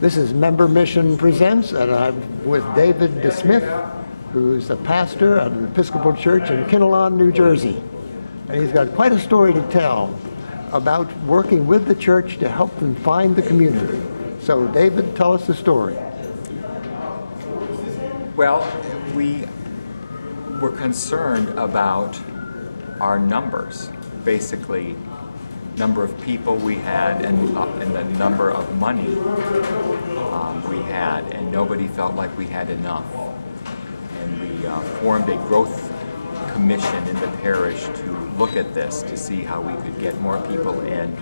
This is Member Mission Presents, and I'm with David DeSmith, who's a pastor at an Episcopal church in Kinnelon, New Jersey. And he's got quite a story to tell about working with the church to help them find the community. So, David, tell us the story. Well, we were concerned about our numbers, basically number of people we had and the number of money we had, and nobody felt like we had enough. And we formed a growth commission in the parish to look at this, to see how we could get more people in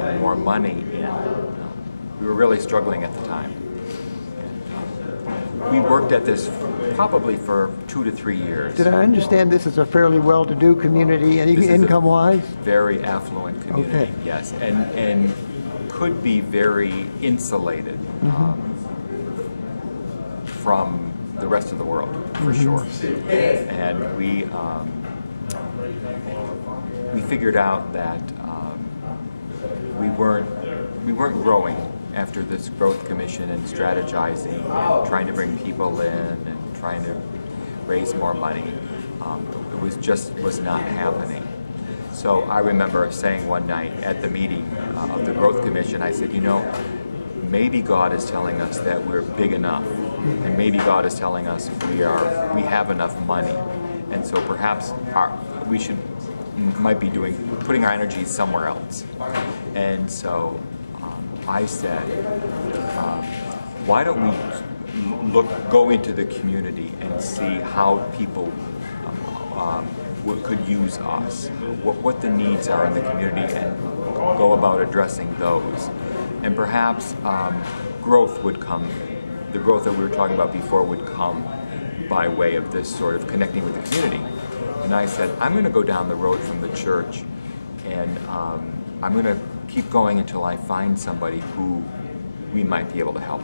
and more money in. We were really struggling at the time. And, we worked at this probably for 2 to 3 years. Did I understand this is a fairly well-to-do community, income-wise? Very affluent community, okay. Yes, and could be very insulated from the rest of the world, for sure. And we figured out that we weren't growing after this growth commission and strategizing and trying to bring people in and trying to raise more money. It was not happening. So I remember saying one night at the meeting of the growth commission, I said, you know, maybe God is telling us that we're big enough, and maybe God is telling us we have enough money, and so perhaps we might be putting our energies somewhere else. And so I said, why don't we go into the community and see how people could use us, what the needs are in the community, and go about addressing those. And perhaps growth would come, the growth that we were talking about before would come by way of this sort of connecting with the community. And I said, I'm going to go down the road from the church, and I'm going to keep going until I find somebody who we might be able to help.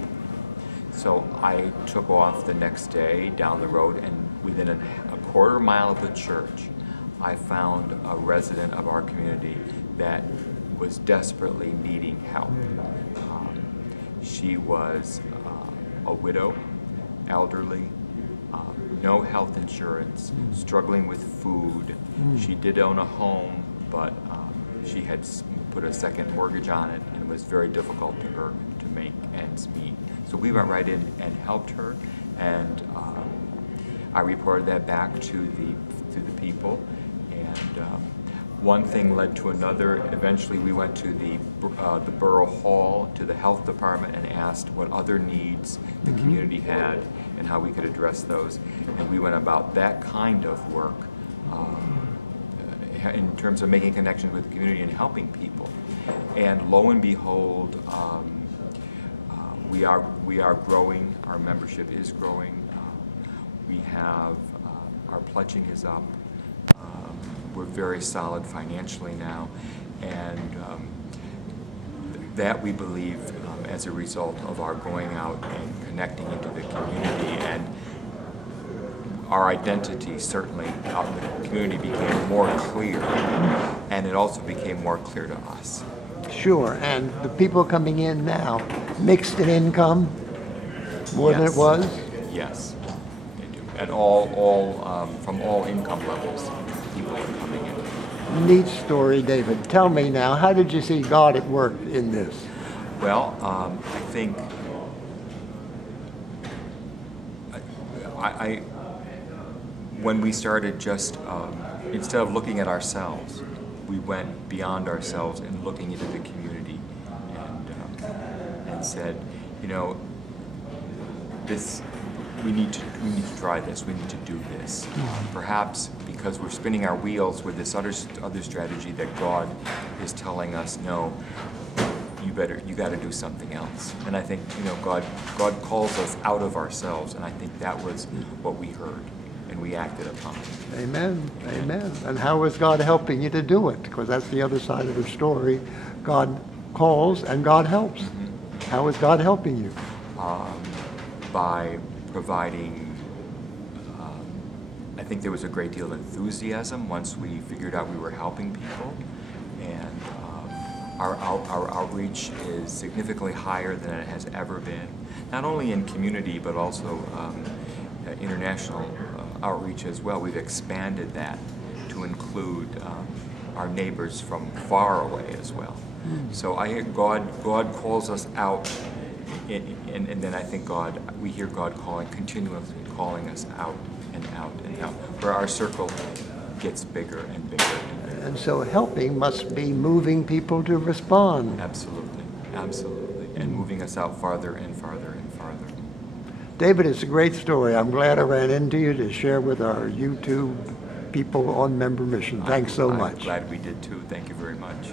So I took off the next day down the road, and within a quarter mile of the church, I found a resident of our community that was desperately needing help. She was a widow, elderly, no health insurance, struggling with food. She did own a home, but she had put a second mortgage on it, and it was very difficult to her to make ends meet. So we went right in and helped her, and I reported that back to the people, and one thing led to another. Eventually we went to the Borough Hall, to the health department, and asked what other needs the community had and how we could address those. And we went about that kind of work in terms of making connections with the community and helping people. And lo and behold, we are growing. Our membership is growing. We have our pledging is up. We're very solid financially now, and that we believe as a result of our going out and connecting into the community, and our identity certainly out in the community became more clear, and it also became more clear to us. Sure, and the people coming in now, mixed in income, more than it was? Yes, they do. At all from all income levels, people are coming in. Neat story, David. Tell me now, how did you see God at work in this? Well, I think when we started just, instead of looking at ourselves, we went beyond ourselves and looking into the community, and said, you know, we need to try this. We need to do this. Perhaps because we're spinning our wheels with this other strategy that God is telling us, no, you got to do something else. And I think, you know, God calls us out of ourselves, and I think that was what we heard, and we acted upon it. Amen. Amen. And how is God helping you to do it? Because that's the other side of the story. God calls and God helps. How is God helping you? By providing, I think there was a great deal of enthusiasm once we figured out we were helping people, and our outreach is significantly higher than it has ever been, not only in community but also international outreach as well. We've expanded that to include our neighbors from far away as well. So I hear God calls us out, and then I think we hear God continuously calling us out and out and out, where our circle gets bigger and bigger and bigger. And so helping must be moving people to respond. Absolutely, absolutely, and moving us out farther and farther and farther. David, it's a great story. I'm glad I ran into you to share with our YouTube people on Member Mission. Thanks so much. I'm glad we did too. Thank you very much.